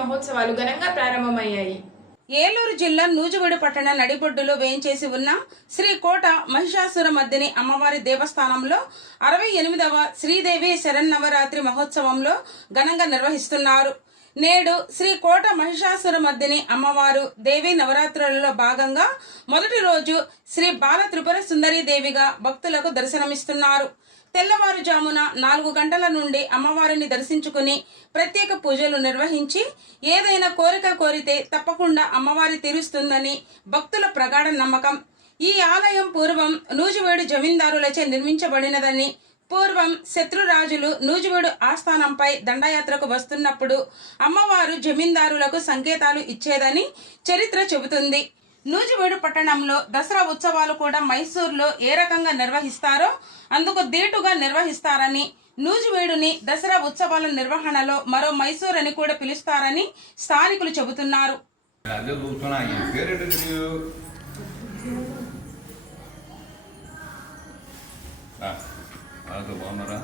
మహోత్సవాలు ఘనంగా ప్రారంభమయ్యాయి. ఏలూరు జిల్లా నూజివీడు పట్టణ నడిబొడ్డులో వేయించేసి ఉన్న శ్రీ కోట మహిషాసుర మర్దిని అమ్మవారి దేవస్థానంలో 68వ శ్రీదేవి శరన్నవరాత్రి మహోత్సవంలో ఘనంగా నిర్వహిస్తున్నారు. నేడు శ్రీ కోట మహిషాసుర మర్దిని అమ్మవారు దేవి నవరాత్రులలో భాగంగా మొదటి రోజు శ్రీ బాల త్రిపుర సుందరీ దేవిగా భక్తులకు దర్శనమిస్తున్నారు. తెల్లవారుజామున 4 గంటల నుండి అమ్మవారిని దర్శించుకుని ప్రత్యేక పూజలు నిర్వహించి ఏదైనా కోరిక కోరితే తప్పకుండా అమ్మవారి తీరుస్తుందని భక్తుల ప్రగాఢ నమ్మకం. ఈ ఆలయం పూర్వం నూజివీడు జమీందారులచే నిర్మించబడినదని, పూర్వం శత్రురాజులు నూజివీడు ఆస్థానంపై దండయాత్రకు వస్తున్నప్పుడు అమ్మవారు జమీందారులకు సంకేతాలు ఇచ్చేదని చరిత్ర చెబుతుంది. నూజివీడు పట్టణంలో దసరా ఉత్సవాలు కూడా మైసూరులో ఏ రకంగా నిర్వహిస్తారో అందుకు దీటుగా నిర్వహిస్తారని, నూజివీడుని దసరా ఉత్సవాల నిర్వహణలో మరో మైసూర్ అని కూడా పిలుస్తారని స్థానికులు చెబుతున్నారు. బాగున్నారా?